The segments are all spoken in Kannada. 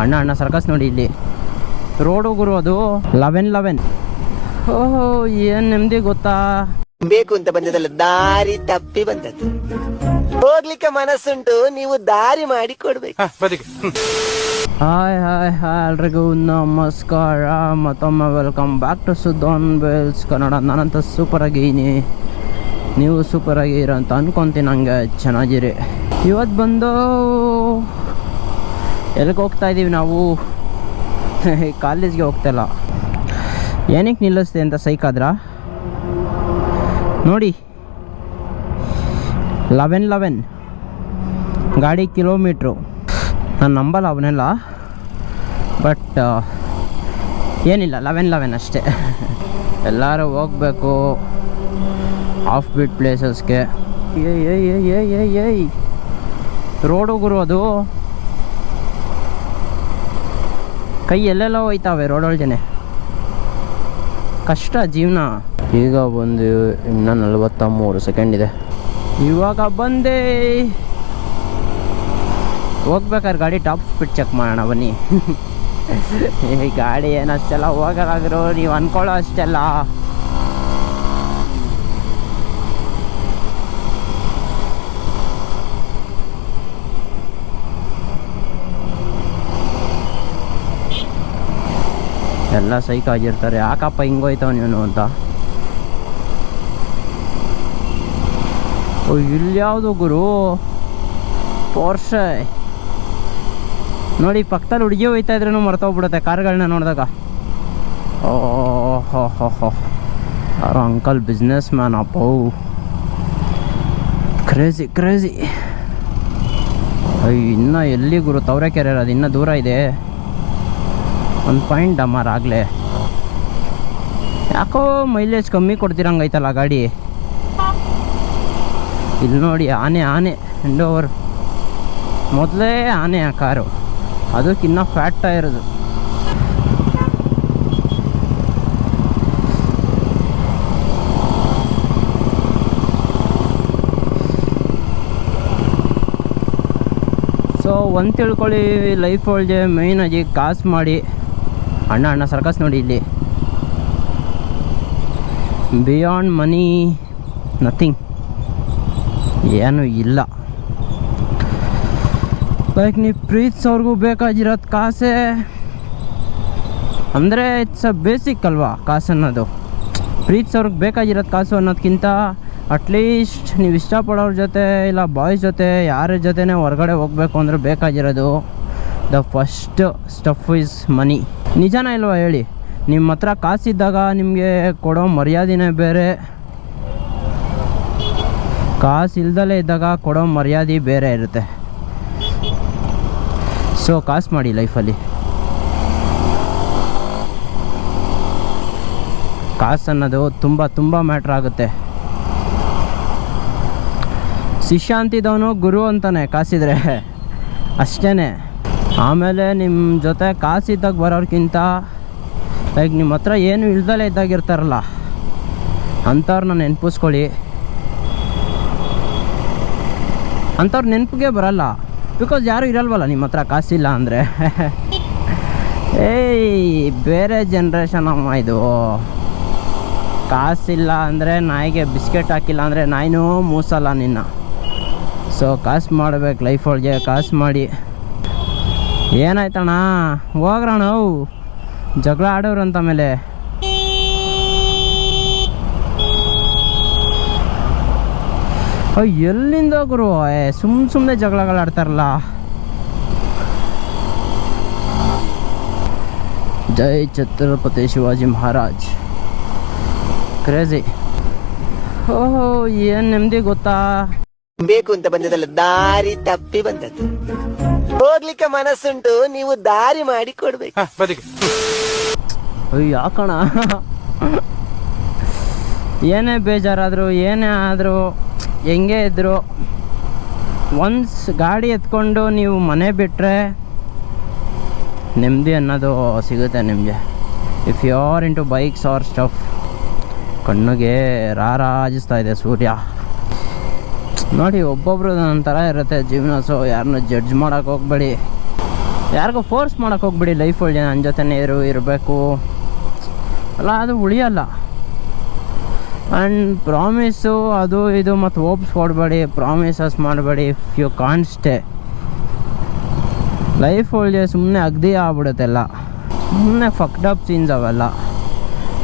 ಅಣ್ಣ ಸರ್ಕಸ್ ನೋಡಿ ಇಲ್ಲಿ ರೋಡು ಗುರು ಅದು 11 ಓಹೋ ಏನ್ ನೆಮ್ಮದಿ ಗೊತ್ತಾ. ಬೇಕು ಅಂತ ಬಂದದಲ್ಲ, ದಾರಿ ತಪ್ಪಿ ಬಂದದ್ದು. ಹೋಗ್ಲಿಕ್ಕೆ ಮನಸ್ಸುಂಟು, ನೀವು ದಾರಿ ಮಾಡಿ ಕೊಡ್ಬೇಕು. ಹಾಯ್ ಎಲ್ರಿಗೂ ನಮಸ್ಕಾರ. ಮತ್ತೊಮ್ಮೆ welcome back to Sudhan vlogs Kannada. ನಾನಂತ ಸೂಪರ್ ಆಗಿನಿ, ನೀವು ಸೂಪರ್ ಆಗಿರ ಅಂತ ಅನ್ಕೊಂತೀನಿ. ನಂಗೆ ಚೆನ್ನಾಗಿರಿ. ಇವತ್ತು ಬಂದು ಎಲ್ಲಿಗೆ ಹೋಗ್ತಾ ಇದ್ದೀವಿ ನಾವು? ಕಾಲೇಜ್ಗೆ ಹೋಗ್ತಾಯಿಲ್ಲ. ಏನಕ್ಕೆ ನಿಲ್ಲಿಸ್ತೆ ಅಂತ ಸೈಕಾದ್ರ ನೋಡಿ. 11 ಗಾಡಿ ಕಿಲೋಮೀಟ್ರು. ನಾನು ನಂಬಲ್ಲ ಅವನ್ನೆಲ್ಲ, ಬಟ್ ಏನಿಲ್ಲ 11 ಅಷ್ಟೇ. ಎಲ್ಲರೂ ಹೋಗ್ಬೇಕು ಆಫ್ ಬೀಟ್ ಪ್ಲೇಸಸ್ಗೆ. ಏಯ್ ರೋಡು ಗುರು ಅದು. ಕೈ ಎಲ್ಲೆಲ್ಲ ಹೋಯ್ತಾವೆ ರೋಡೊಳಗನೆ. ಕಷ್ಟ ಜೀವನ. ಈಗ ಬಂದು ಇನ್ನೂ 43 ಸೆಕೆಂಡ್ ಇದೆ. ಇವಾಗ ಬಂದೆ. ಹೋಗ್ಬೇಕಾದ್ರೆ ಗಾಡಿ ಟಾಪ್ ಸ್ಪೀಡ್ ಚೆಕ್ ಮಾಡೋಣ ಬನ್ನಿ. ಈ ಗಾಡಿ ಏನಷ್ಟೆಲ್ಲ ಹೋಗೋಕ್ಕಾಗಿರೋ ನೀವು ಅನ್ಕೊಳ್ಳೋ ಅಷ್ಟೆಲ್ಲ. ಎಲ್ಲ ಸೈಕ್ ಆಗಿರ್ತಾರೆ, ಯಾಕಪ್ಪ ಹಿಂಗೋಯ್ತಾವ ನೀನು ಅಂತ. ಇಲ್ಲಿ ಯಾವುದು ಗುರು? ಪೋರ್ಷೆ ನೋಡಿ. ಪಕ್ಕದಲ್ಲಿ ಹುಡುಗಿ ಹೋಯ್ತಾ ಇದ್ರೂ ಮರ್ತೋಗ್ಬಿಡುತ್ತೆ ಕಾರ್ಗಳನ್ನ ನೋಡಿದಾಗ. ಓಹೋ ಯಾರೋ ಅಂಕಲ್ ಬಿಸ್ನೆಸ್ ಮ್ಯಾನ್ ಅಪ್ಪ. ಕ್ರೇಜಿ. ಇನ್ನೂ ಎಲ್ಲಿ ಗುರು? ತವರೆಕೆರೆ ಅದು ಇನ್ನೂ ದೂರ ಇದೆ. 1 ಪಾಯಿಂಟ್ ಡಮಾರ್ ಆಗಲೇ. ಯಾಕೋ ಮೈಲೇಜ್ ಕಮ್ಮಿ ಕೊಡ್ತಿರಂಗೈತಲ್ಲ ಗಾಡಿ. ಇಲ್ಲಿ ನೋಡಿ ಆನೆ ಹ್ಯಾಂಡ್ ಓವರ್. ಮೊದಲೇ ಆನೆ ಆ ಕಾರು, ಅದಕ್ಕಿನ್ನ ಫ್ಯಾಟ್ ಟೈರ್ದು. ಸೊ ಒಂದು ತಿಳ್ಕೊಳ್ಳಿ, ಲೈಫ್ ಒಳಗೆ ಮೇಯ್ನಾಗಿ ಕಾಸು ಮಾಡಿ. ಅಣ್ಣ ಸರ್ಕಸ್ ನೋಡಿ ಇಲ್ಲಿ. ಬಿಯಾಂಡ್ ಮನಿ ನಥಿಂಗ್, ಏನೂ ಇಲ್ಲ. ಲೈಕ್ ನೀವು ಪ್ರೀತಿಸೋರ್ಗೂ ಬೇಕಾಗಿರೋದು ಕಾಸೇ. ಅಂದರೆ ಇಟ್ಸ್ ಅ ಬೇಸಿಕ್ ಅಲ್ವಾ ಕಾಸು ಅನ್ನೋದು. ಪ್ರೀತಿಸೋರ್ಗೆ ಬೇಕಾಗಿರೋದು ಕಾಸು ಅನ್ನೋದಕ್ಕಿಂತ ಅಟ್ಲೀಸ್ಟ್ ನೀವು ಇಷ್ಟಪಡೋರ ಜೊತೆ ಇಲ್ಲ ಬಾಯ್ಸ್ ಜೊತೆ ಯಾರ ಜೊತೆನೇ ಹೊರಗಡೆ ಹೋಗಬೇಕು ಅಂದರೆ ಬೇಕಾಗಿರೋದು the first stuff is money. ನಿಜಾನ ಇಲ್ವಾ ಹೇಳಿ? ನಿಮ್ಮ ಹತ್ರ ಕಾಸಿದ್ದಾಗ ನಿಮಗೆ ಕೊಡೋ ಮರ್ಯಾದೆನೇ ಬೇರೆ, ಕಾಸು ಇಲ್ದಲೇ ಇದ್ದಾಗ ಕೊಡೋ ಮರ್ಯಾದೆ ಬೇರೆ ಇರುತ್ತೆ. ಸೊ ಕಾಸು ಮಾಡಿ ಲೈಫಲ್ಲಿ. ಕಾಸು ಅನ್ನೋದು ತುಂಬ ಮ್ಯಾಟ್ರ್ ಆಗುತ್ತೆ. ಶಿಷ್ಯ ಅಂತಿದ್ದವನು ಗುರು ಅಂತಾನೆ ಕಾಸಿದ್ರೆ ಅಷ್ಟೇ. ಆಮೇಲೆ ನಿಮ್ಮ ಜೊತೆ ಕಾಸಿದ್ದಾಗ ಬರೋರ್ಗಿಂತ ಲೈಕ್ ನಿಮ್ಮ ಹತ್ರ ಏನು ಇಲ್ದಲೇ ಇದ್ದಾಗಿರ್ತಾರಲ್ಲ ಅಂಥವ್ರನ್ನ ನೆನಪಿಸ್ಕೊಳ್ಳಿ. ಅಂಥವ್ರ ನೆನಪಿಗೆ ಬರಲ್ಲ, ಬಿಕಾಸ್ ಯಾರೂ ಇರಲ್ವಲ್ಲ ನಿಮ್ಮ ಹತ್ರ ಕಾಸಿಲ್ಲ ಅಂದರೆ. ಬೇರೆ ಜನ್ರೇಷನ್ ಅಮ್ಮ ಇದು. ಕಾಸಿಲ್ಲ ಅಂದರೆ ನಾಯಿಗೆ ಬಿಸ್ಕೆಟ್ ಹಾಕಿಲ್ಲ ಅಂದರೆ ನಾಯಿನೂ ಮೂಸಲ್ಲ ನಿನ್ನ. ಸೊ ಕಾಸು ಮಾಡಬೇಕು ಲೈಫ್ ಒಳಗೆ. ಕಾಸು ಮಾಡಿ. ಏನಾಯ್ತಣ್ಣ? ಹೋಗ್ರಣ, ಜಗಳ ಆಡೋರಂತ ಮೇಲೆ. ಎಲ್ಲಿಂದ ಗುರು? ಸುಮ್ಮನೆ ಜಗಳಗಳಾಡ್ತಾರಲ್ಲ. ಜೈ ಛತ್ರಪತಿ ಶಿವಾಜಿ ಮಹಾರಾಜ್. ಕ್ರೇಜಿ. ಓಹೋ ಏನು ನೆಮ್ಮದಿ ಗೊತ್ತಾ. ಬೇಕು ಅಂತ ಬಂದದಲ್ಲ, ದಾರಿ ತಪ್ಪಿ ಬಂದದ್ದು. ಹೋಗ್ಲಿಕ್ಕೆ ಮನಸ್ಸುಂಟು, ನೀವು ದಾರಿ ಮಾಡಿ ಕೊಡ್ಬೇಕು. ಯಾಕಣ? ಏನೇ ಬೇಜಾರಾದ್ರು ಏನೇ ಆದರೂ ಹೆಂಗೆ ಇದ್ರು ಒನ್ಸ್ ಗಾಡಿ ಎತ್ಕೊಂಡು ನೀವು ಮನೆ ಬಿಟ್ಟರೆ ನೆಮ್ಮದಿ ಅನ್ನೋದು ಸಿಗುತ್ತೆ ನಿಮಗೆ. If you are into bikes or stuff. ಕಣ್ಣಿಗೆ ರಾರಾಜಿಸ್ತಾ ಇದೆ ಸೂರ್ಯ. ನೋಡಿ ಒಬ್ಬೊಬ್ರು ಒಂಥರ ಇರುತ್ತೆ ಜೀವನ. ಸೊ ಯಾರನ್ನ ಜಡ್ಜ್ ಮಾಡೋಕೆ ಹೋಗ್ಬೇಡಿ. ಯಾರಿಗೂ ಫೋರ್ಸ್ ಮಾಡೋಕ್ಕೆ ಹೋಗ್ಬಿಡಿ ಲೈಫಲ್ಲಿ ನನ್ನ ಜೊತೆನೇ ಇರಬೇಕು ಅಲ್ಲ, ಅದು ಉಳಿಯಲ್ಲ. ಆ್ಯಂಡ್ ಪ್ರಾಮಿಸು ಅದು ಇದು ಮತ್ತು ಹೋಪ್ಸ್ ಕೊಡಬೇಡಿ, ಪ್ರಾಮಿಸಸ್ ಮಾಡಬೇಡಿ. If you can't stay, life ಒಳಗೆ ಸುಮ್ಮನೆ ಅಗ್ದಿ ಆಗ್ಬಿಡುತ್ತೆಲ್ಲ, ಸುಮ್ಮನೆ ಫಕ್ಡ್ ಅಪ್ ಸೀನ್ಸ್ ಅವೆಲ್ಲ.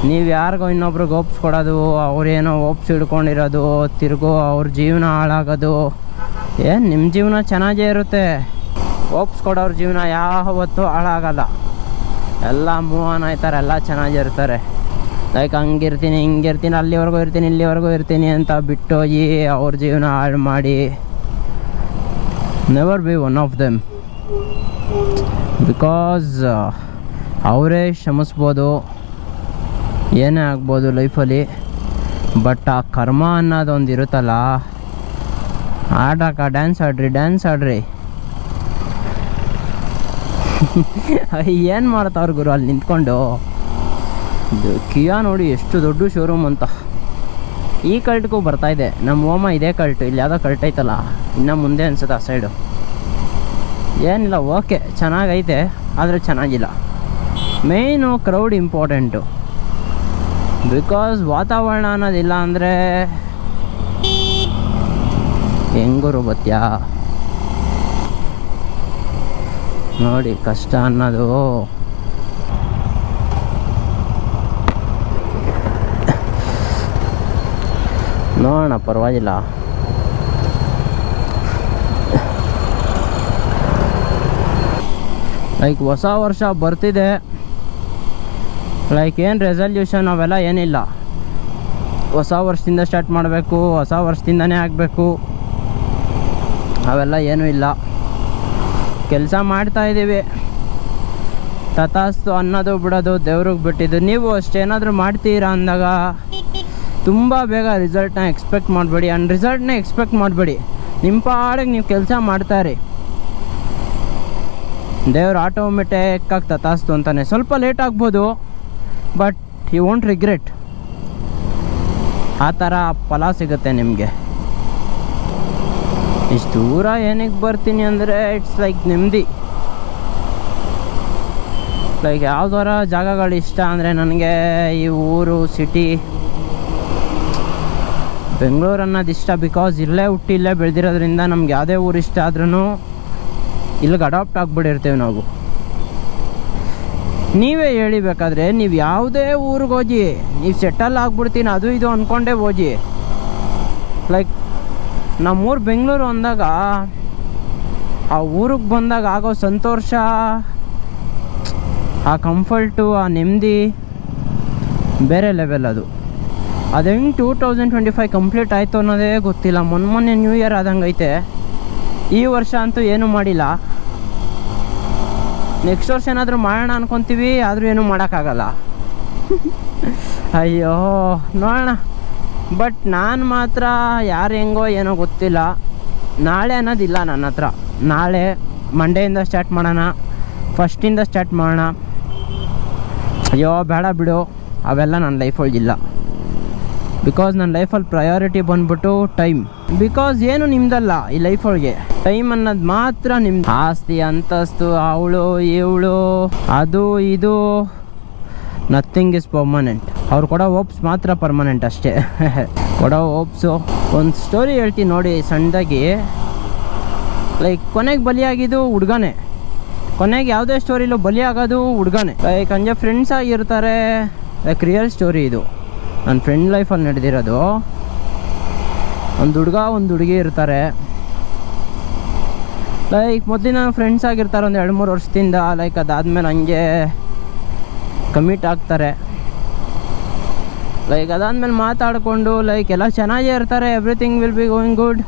ನೀವು ಯಾರಿಗೋ ಇನ್ನೊಬ್ರಿಗೆ ಹೋಪ್ಸ್ ಕೊಡೋದು, ಅವ್ರೇನೋ ಹೋಪ್ಸ್ ಹಿಡ್ಕೊಂಡಿರೋದು, ತಿರ್ಗೋ ಅವ್ರ ಜೀವನ ಹಾಳಾಗೋದು. ಏನು ನಿಮ್ಮ ಜೀವನ ಚೆನ್ನಾಗೇ ಇರುತ್ತೆ, ಹೋಪ್ಸ್ ಕೊಡೋರ ಜೀವನ ಯಾವತ್ತೂ ಹಾಳಾಗಲ್ಲ. ಎಲ್ಲ ಮೂವ್ ಆನ್ ಆಯ್ತಾರೆ, ಎಲ್ಲ ಚೆನ್ನಾಗಿರ್ತಾರೆ. ಲೈಕ್ ಹಂಗಿರ್ತೀನಿ ಹಿಂಗಿರ್ತೀನಿ, ಅಲ್ಲಿವರೆಗೂ ಇರ್ತೀನಿ ಇಲ್ಲಿವರೆಗೂ ಇರ್ತೀನಿ ಅಂತ ಬಿಟ್ಟೋಗಿ ಅವ್ರ ಜೀವನ ಹಾಳು ಮಾಡಿ. Never be one of them. Because ಅವರೇ ಶ್ರಮಿಸ್ಬೋದು, ಏನೇ ಆಗ್ಬೋದು ಲೈಫಲ್ಲಿ, ಬಟ್ ಆ ಕರ್ಮ ಅನ್ನೋದೊಂದು ಇರುತ್ತಲ್ಲ, ಆಡಾಕ ಡ್ಯಾನ್ಸ್ ಆಡ್ರಿ. ಏನು ಮಾಡ್ತಾವ್ರು ಗುರು ಅಲ್ಲಿ ನಿಂತ್ಕೊಂಡು. ಕಿಯಾ ನೋಡಿ ಎಷ್ಟು ದೊಡ್ಡ ಶೋರೂಮ್ ಅಂತ. ಈ ಕಲ್ಟ್ಗೂ ಬರ್ತಾಯಿದೆ ನಮ್ಮ ಓಮ, ಇದೇ ಕಲ್ಟು. ಇಲ್ಲಿ ಯಾವುದೋ ಕಲ್ಟ್ ಐತಲ್ಲ, ಇನ್ನು ಮುಂದೆ ಅನ್ಸುತ್ತೆ ಆ ಸೈಡು. ಏನಿಲ್ಲ, ಓಕೆ ಚೆನ್ನಾಗೈತೆ, ಆದರೆ ಚೆನ್ನಾಗಿಲ್ಲ. ಮೇಯ್ನು ಕ್ರೌಡ್ ಇಂಪಾರ್ಟೆಂಟು. ಬಿಕಾಸ್ ವಾತಾವರಣ ಅನ್ನೋದಿಲ್ಲ ಅಂದರೆ ಹೆಂಗರು ಬತ್ಯಾ ನೋಡಿ, ಕಷ್ಟ ಅನ್ನೋದು. ನೋಡೋಣ, ಪರವಾಗಿಲ್ಲ. ಲೈಕ್ ಹೊಸ ವರ್ಷ ಬರ್ತಿದೆ, ಲೈಕ್ ಏನು ರೆಸಲ್ಯೂಷನ್ ಅವೆಲ್ಲ ಏನಿಲ್ಲ. ಹೊಸ ವರ್ಷದಿಂದ ಸ್ಟಾರ್ಟ್ ಮಾಡಬೇಕು, ಹೊಸ ವರ್ಷದಿಂದನೇ ಆಗಬೇಕು, ಅವೆಲ್ಲ ಏನೂ ಇಲ್ಲ. ಕೆಲಸ ಮಾಡ್ತಾಯಿದ್ದೀವಿ, ತಥಾಸ್ತು ಅನ್ನೋದು ಬಿಡೋದು ದೇವ್ರಿಗೆ ಬಿಟ್ಟಿದ್ದು. ನೀವು ಅಷ್ಟೇನಾದರೂ ಮಾಡ್ತೀರಾ ಅಂದಾಗ ತುಂಬ ಬೇಗ ರಿಸಲ್ಟ್ನ ಎಕ್ಸ್ಪೆಕ್ಟ್ ಮಾಡಬೇಡಿ. ಆ್ಯಂಡ್ ರಿಸಲ್ಟ್ನ ಎಕ್ಸ್ಪೆಕ್ಟ್ ಮಾಡಬೇಡಿ, ನಿಮ್ಮ ಪಾಡಿಗೆ ನೀವು ಕೆಲಸ ಮಾಡ್ತಾಯಿರಿ. ದೇವ್ರು ಆಟೋಮೆಟಿಕ್ಕಾಗಿ ತಥಾಸ್ತು ಅಂತಾನೆ. ಸ್ವಲ್ಪ ಲೇಟ್ ಆಗ್ಬೋದು, ಬಟ್ ಯು ವೋಂಟ್ ರಿಗ್ರೆಟ್. ಆ ಥರ ಫಲ ಸಿಗುತ್ತೆ ನಿಮಗೆ. ಇಷ್ಟು ದೂರ ಏನಕ್ಕೆ ಬರ್ತೀನಿ ಅಂದರೆ ಇಟ್ಸ್ ಲೈಕ್ ನೆಮ್ಮದಿ. ಲೈಕ್ ಯಾವ್ದಾರ ಜಾಗಗಳು ಇಷ್ಟ ಅಂದರೆ ನನಗೆ ಈ ಊರು, ಸಿಟಿ, ಬೆಂಗಳೂರು ಅನ್ನೋದು ಇಷ್ಟ. ಬಿಕಾಸ್ ಇಲ್ಲೇ ಹುಟ್ಟಿ ಇಲ್ಲೇ ಬೆಳೆದಿರೋದ್ರಿಂದ ನಮ್ಗೆ ಯಾವುದೇ ಊರು ಇಷ್ಟ ಆದ್ರೂ ಇಲ್ಲಿಗೆ ಅಡಾಪ್ಟ್ ಆಗಿಬಿಟ್ಟಿರ್ತೀವಿ ನಾವು. ನೀವೇ ಹೇಳಿ ಬೇಕಾದರೆ, ನೀವು ಯಾವುದೇ ಊರಿಗೆ ಹೋಗಿ ನೀವು ಸೆಟಲ್ ಆಗ್ಬಿಡ್ತೀನಿ ಅದು ಇದು ಅಂದ್ಕೊಂಡೇ ಹೋಗಿ. ಲೈಕ್ ನಮ್ಮೂರು ಬೆಂಗಳೂರು ಅಂದಾಗ ಆ ಊರಿಗೆ ಬಂದಾಗ ಆಗೋ ಸಂತೋಷ, ಆ ಕಂಫರ್ಟು, ಆ ನೆಮ್ಮದಿ ಬೇರೆ ಲೆವೆಲ್. ಅದು ಹೆಂಗೆ 2025 ಕಂಪ್ಲೀಟ್ ಆಯಿತು ಅನ್ನೋದೇ ಗೊತ್ತಿಲ್ಲ. ಮೊನ್ನೆ ನ್ಯೂ ಇಯರ್ ಆದಂಗೆ ಐತೆ. ಈ ವರ್ಷ ಅಂತೂ ಏನೂ ಮಾಡಿಲ್ಲ. ನೆಕ್ಸ್ಟ್ ವರ್ಷ ಏನಾದರೂ ಮಾಡೋಣ ಅನ್ಕೊತೀವಿ, ಆದರೂ ಏನೂ ಮಾಡೋಕ್ಕಾಗಲ್ಲ. ಅಯ್ಯೋ ನೋಡೋಣ. ಬಟ್ ನಾನು ಮಾತ್ರ ಯಾರು ಹೆಂಗೋ ಏನೋ ಗೊತ್ತಿಲ್ಲ. ನಾಳೆ ಅನ್ನೋದಿಲ್ಲ ನನ್ನ ಹತ್ರ. ನಾಳೆ ಮಂಡೆಯಿಂದ ಸ್ಟಾರ್ಟ್ ಮಾಡೋಣ, ಫಸ್ಟಿಂದ ಸ್ಟಾರ್ಟ್ ಮಾಡೋಣ. ಅಯ್ಯೋ ಬೇಡ ಬಿಡು, ಅವೆಲ್ಲ ನನ್ನ ಲೈಫೊಳಗಿಲ್ಲ. ಬಿಕಾಸ್ ನನ್ನ ಲೈಫಲ್ಲಿ ಪ್ರಯಾರಿಟಿ ಬಂದ್ಬಿಟ್ಟು ಟೈಮ್. ಬಿಕಾಸ್ ಏನು ನಿಮ್ದಲ್ಲ ಈ ಲೈಫೊಳಗೆ, ಟೈಮ್ ಅನ್ನೋದು ಮಾತ್ರ ನಿಮ್ದು. ಆಸ್ತಿ ಅಂತಸ್ತು, ಅವಳು ಇವಳು, ಅದು ಇದು, ನಥಿಂಗ್ ಇಸ್ ಪರ್ಮನೆಂಟ್. ಅವ್ರು ಕೊಡೋ ಹೋಪ್ಸ್ ಮಾತ್ರ ಪರ್ಮನೆಂಟ್ ಅಷ್ಟೇ. ಕೊಡೋ ಹೋಪ್ಸು. ಒಂದು ಸ್ಟೋರಿ ಹೇಳ್ತೀನಿ ನೋಡಿ ಸಣ್ಣದಾಗಿ. ಲೈಕ್ ಕೊನೆಗೆ ಬಲಿಯಾಗಿದ್ದು ಹುಡುಗನೇ. ಕೊನೆಗೆ ಯಾವುದೇ ಸ್ಟೋರಿಲೂ ಬಲಿಯಾಗೋದು ಹುಡುಗನೇ. ಲೈಕ್ ಹಂಗೆ ಫ್ರೆಂಡ್ಸ್ ಆಗಿರ್ತಾರೆ. ಲೈಕ್ ರಿಯಲ್ ಸ್ಟೋರಿ ಇದು, ನನ್ನ ಫ್ರೆಂಡ್ ಲೈಫಲ್ಲಿ ನಡೆದಿರೋದು. ಒಂದು ಹುಡುಗ ಒಂದು ಹುಡುಗಿ ಇರ್ತಾರೆ. ಲೈಕ್ ಮೊದಲಿನ ಫ್ರೆಂಡ್ಸ್ ಆಗಿರ್ತಾರೆ ಒಂದು 2-3 ವರ್ಷದಿಂದ. ಲೈಕ್ ಅದಾದಮೇಲೆ ಹಂಗೆ ಕಮಿಟ್ ಆಗ್ತಾರೆ. ಲೈಕ್ ಅದಾದಮೇಲೆ ಮಾತಾಡಿಕೊಂಡು ಲೈಕ್ ಎಲ್ಲ ಚೆನ್ನಾಗೇ ಇರ್ತಾರೆ. Everything will be going good.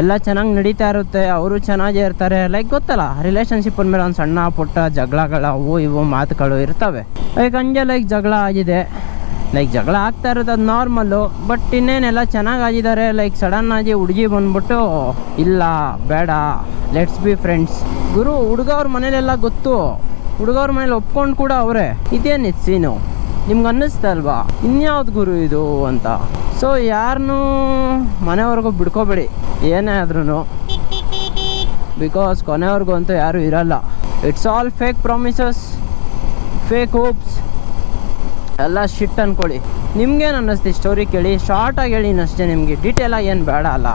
ಎಲ್ಲ ಚೆನ್ನಾಗಿ ನಡೀತಾ ಇರುತ್ತೆ, ಅವರು ಚೆನ್ನಾಗೇ ಇರ್ತಾರೆ. ಲೈಕ್ ಗೊತ್ತಲ್ಲ, ರಿಲೇಷನ್ಶಿಪ್ ಅಂದಮೇಲೆ ಒಂದು ಸಣ್ಣ ಪುಟ್ಟ ಜಗಳಗಳು, ಅವು ಇವು ಮಾತುಗಳು ಇರ್ತವೆ. ಲೈಕ್ ಹಂಗೆ ಲೈಕ್ ಜಗಳ ಆಗಿದೆ. ಲೈಕ್ ಜಗಳ ಆಗ್ತಾ ಇರೋದು ಅದು ನಾರ್ಮಲ್ಲು. ಬಟ್ ಇನ್ನೇನೆಲ್ಲ ಚೆನ್ನಾಗಾಗಿದ್ದಾರೆ. ಲೈಕ್ ಸಡನ್ನಾಗಿ ಹುಡುಗಿ ಬಂದ್ಬಿಟ್ಟು ಇಲ್ಲ ಬೇಡ ಲೆಟ್ಸ್ ಬಿ ಫ್ರೆಂಡ್ಸ್. ಗುರು ಹುಡುಗವ್ರ ಮನೇಲೆಲ್ಲ ಗೊತ್ತು, ಹುಡುಗವ್ರ ಮನೇಲಿ ಒಪ್ಕೊಂಡು ಕೂಡ ಅವರೇ. ಇದೇನಿತ್ತು ಸೀನು ನಿಮ್ಗೆ ಅನ್ನಿಸ್ತಾ ಅಲ್ವಾ? ಇನ್ಯಾವ್ದು ಗುರು ಇದು ಅಂತ. ಸೊ ಯಾರನ್ನೂ ಮನೆಯವ್ರಿಗೂ ಬಿಡ್ಕೋಬೇಡಿ ಏನೇ ಆದ್ರೂ. ಬಿಕಾಸ್ ಕೊನೆಯವ್ರಿಗೂ ಅಂತೂ ಯಾರೂ ಇರಲ್ಲ. It's all fake promises, fake hopes, ಎಲ್ಲ ಶಿಟ್ ಅಂದ್ಕೊಳ್ಳಿ. ನಿಮ್ಗೇನು ಅನ್ನಿಸ್ತಿ ಸ್ಟೋರಿ ಕೇಳಿ? ಶಾರ್ಟಾಗಿ ಹೇಳಿ ಅಷ್ಟೇ, ನಿಮಗೆ ಡೀಟೇಲಾಗಿ ಏನು ಬೇಡ ಅಲ್ಲ.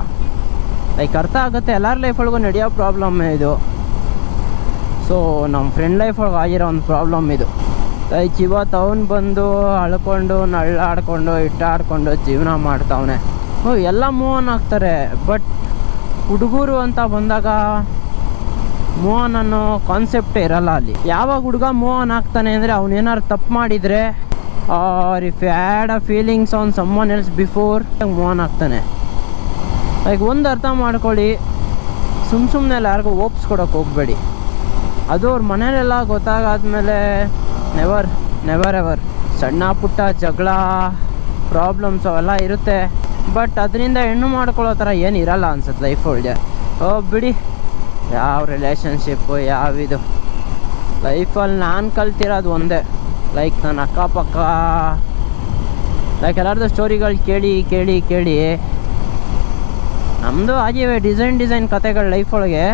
ಲೈಕ್ ಅರ್ಥ ಆಗುತ್ತೆ, ಎಲ್ಲರ ಲೈಫ್ ಒಳಗೂ ನಡೆಯೋ ಪ್ರಾಬ್ಲಮ್ ಇದು. ಸೊ ನಮ್ಮ ಫ್ರೆಂಡ್ ಲೈಫ್ ಒಳಗೆ ಆಗಿರೋ ಒಂದು ಪ್ರಾಬ್ಲಮ್ ಇದು. ಲೈಕ್ ಇವತ್ತು ಅವನು ಬಂದು ಅಳ್ಕೊಂಡು ನಳ್ಳಾಡ್ಕೊಂಡು ಇಟ್ಟಾಡ್ಕೊಂಡು ಜೀವನ ಮಾಡ್ತಾವನೆ. ಎಲ್ಲ ಮೂವ್ ಆನ್ ಆಗ್ತಾರೆ, ಬಟ್ ಹುಡುಗರು ಅಂತ ಬಂದಾಗ ಮೂವ್ ಆನ್ ಅನ್ನೋ ಕಾನ್ಸೆಪ್ಟೇ ಇರಲ್ಲ ಅಲ್ಲಿ. ಯಾವಾಗ ಹುಡುಗ ಮೂವ್ ಆನ್ ಆಗ್ತಾನೆ ಅಂದರೆ ಅವನೇನಾದ್ರು ತಪ್ಪು ಮಾಡಿದರೆ, or if had a feelings on someone else before move on ಆಗ್ತಾನೆ. ಲೈಕ್ ಒಂದು ಅರ್ಥ ಮಾಡ್ಕೊಳ್ಳಿ, ಸುಮ್ಮನೆ ಯಾರಿಗೂ ಓಪ್ಸ್ ಕೊಡೋಕೆ ಹೋಗಬೇಡಿ. ಅದು ಅವ್ರ ಮನೇಲೆಲ್ಲ ಗೊತ್ತಾಗಾದ್ಮೇಲೆ ನೆವರ್ ಎವರ್ ಸಣ್ಣ ಪುಟ್ಟ ಜಗಳ ಪ್ರಾಬ್ಲಮ್ಸ್ ಅವೆಲ್ಲ ಇರುತ್ತೆ, ಬಟ್ ಅದರಿಂದ ಹೆಣ್ಣು ಮಾಡ್ಕೊಳ್ಳೋ ಥರ ಏನು ಇರಲ್ಲ ಅನ್ಸುತ್ತೆ ಲೈಫ್ ಒಳಗೆ. ಬಿಡಿ, ಯಾವ ರಿಲೇಷನ್ಶಿಪ್ಪು ಯಾವಿದು ಲೈಫಲ್ಲಿ ನಾನು ಕಲ್ತಿರೋದು ಒಂದೇ. ಲೈಕ್ ನನ್ನ ಅಕ್ಕಪಕ್ಕ ಲೈಕ್ ಎಲ್ಲರದ್ದು ಸ್ಟೋರಿಗಳು ಕೇಳಿ ಕೇಳಿ ಕೇಳಿ ನಮ್ಮದು ಆಗಿವೆ ಡಿಸೈನ್ ಕತೆಗಳು ಲೈಫ್ ಒಳಗೆ.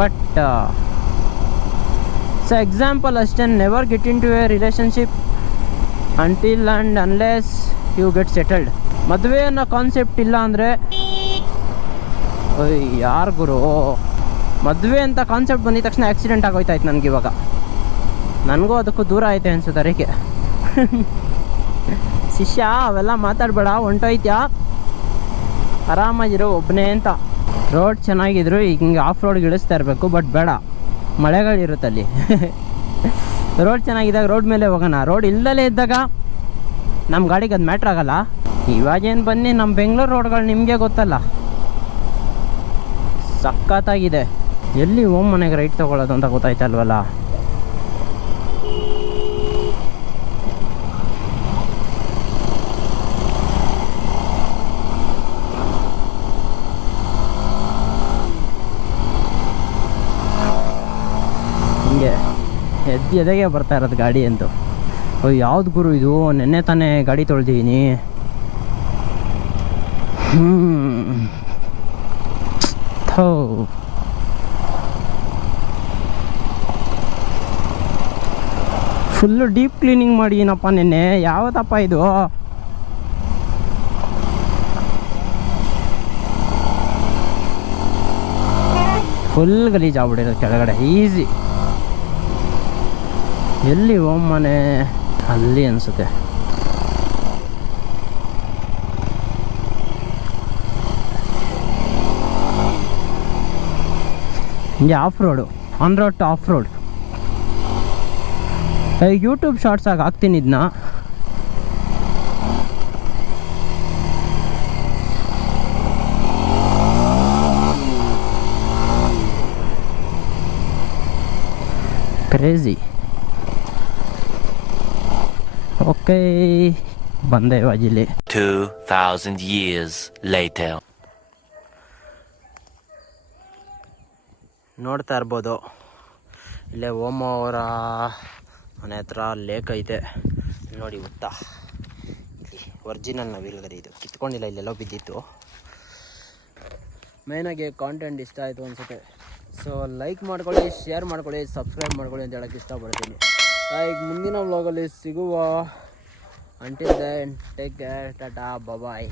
ಬಟ್ ಸೊ ಎಕ್ಸಾಂಪಲ್ ಅಷ್ಟೇ, never get into a relationship until and unless you get settled. ಮದುವೆ ಅನ್ನೋ ಕಾನ್ಸೆಪ್ಟ್ ಇಲ್ಲ ಅಂದರೆ ಯಾರು ಗುರು, ಮದುವೆ ಅಂತ ಕಾನ್ಸೆಪ್ಟ್ ಬಂದಿದ ತಕ್ಷಣ ಆಕ್ಸಿಡೆಂಟ್ ಆಗೋಯ್ತಾಯ್ತು ನನಗೆ. ಇವಾಗ ನನಗೂ ಅದಕ್ಕೂ ದೂರ ಐತೆ ಅನ್ಸುತ್ತೆ ಅದಕ್ಕೆ. ಶಿಷ್ಯ ಅವೆಲ್ಲ ಮಾತಾಡಬೇಡ, ಹೊಂಟೋಯ್ತ್ಯಾ, ಆರಾಮಾಗಿರೋ ಒಬ್ಬನೇ ಅಂತ. ರೋಡ್ ಚೆನ್ನಾಗಿದ್ರು ಈಗ ಹಿಂಗೆ ಆಫ್ ರೋಡ್ಗೆ ಇಳಿಸ್ತಾ ಇರಬೇಕು, ಬಟ್ ಬೇಡ, ಮಳೆಗಳಿರುತ್ತಲ್ಲಿ. ರೋಡ್ ಚೆನ್ನಾಗಿದ್ದಾಗ ರೋಡ್ ಮೇಲೆ ಹೋಗೋಣ, ರೋಡ್ ಇಲ್ಲದಲೇ ಇದ್ದಾಗ ನಮ್ಮ ಗಾಡಿಗೆ ಅದು ಮ್ಯಾಟ್ರ್ ಆಗಲ್ಲ. ಇವಾಗೇನು ಬನ್ನಿ, ನಮ್ಮ ಬೆಂಗಳೂರು ರೋಡ್ಗಳು ನಿಮಗೆ ಗೊತ್ತಲ್ಲ, ಸಖತ್ತಾಗಿದೆ. ಎಲ್ಲಿ ಓಮ್ ಮನೆಗೆ ರೈಟ್ ತೊಗೊಳ್ಳೋದು ಅಂತ ಗೊತ್ತಾಯ್ತಲ್ವಲ್ಲ. ಹಿಂಗೆ ಎದೆಗೆ ಬರ್ತಾ ಇರೋದು ಗಾಡಿ ಅಂತೂ. ಯಾವ್ದು ಗುರು ಇದು, ನೆನ್ನೆ ತಾನೇ ಗಾಡಿ ತೊಳ್ದಿದ್ದೀನಿ. ಫುಲ್ಲು ಡೀಪ್ ಕ್ಲೀನಿಂಗ್ ಮಾಡಿನಪ್ಪ ನೆನ್ನೆ. ಯಾವತ್ತಪ್ಪ ಇದು? ಫುಲ್ ಗಲೀಜ್ ಆಗ್ಬಿಟ್ಟಿರೋದು ಕೆಳಗಡೆ ಈಸಿ. ಎಲ್ಲಿ ಓಮ್ ಮನೆ? ಅಲ್ಲಿ ಅನಿಸುತ್ತೆ. ಹಿಂಗೆ off road, on road to off road. YouTube ಶಾರ್ಟ್ಸಾಗಿ ಹಾಕ್ತೀನಿ ಇದನ್ನ. ಕ್ರೇಜಿ. ಓಕೆ, ಬಂದೆ ಇವಾಗಿಲ್ಲಿ. 2000 years later. ನೋಡ್ತಾ ಇರ್ಬೋದು, ಇಲ್ಲೇ ಓಮೋ ಅವರ ಮನೆ ಹತ್ರ ಲೇಕ್ ಐತೆ ನೋಡಿ. ಗೊತ್ತಾ, ಇಲ್ಲಿ ಒರಿಜಿನಲ್ ನವಿಲುಗರಿ ಇದು, ಕಿತ್ಕೊಂಡಿಲ್ಲ, ಇಲ್ಲೆಲ್ಲೋ ಬಿದ್ದಿತ್ತು. ಮೇಯ್ನಾಗಿ ಕಾಂಟೆಂಟ್ ಇಷ್ಟ ಆಯಿತು ಅನಿಸುತ್ತೆ. ಸೊ ಲೈಕ್ ಮಾಡ್ಕೊಳ್ಳಿ, ಶೇರ್ ಮಾಡ್ಕೊಳ್ಳಿ, ಸಬ್ಸ್ಕ್ರೈಬ್ ಮಾಡ್ಕೊಳ್ಳಿ ಅಂತ ಹೇಳೋಕ್ಕೆ ಇಷ್ಟಪಡ್ತೀನಿ. ಈಗ ಮುಂದಿನ ವ್ಲಾಗಲ್ಲಿ ಸಿಗುವ. Until then take care, tata, ಬಾಯ್.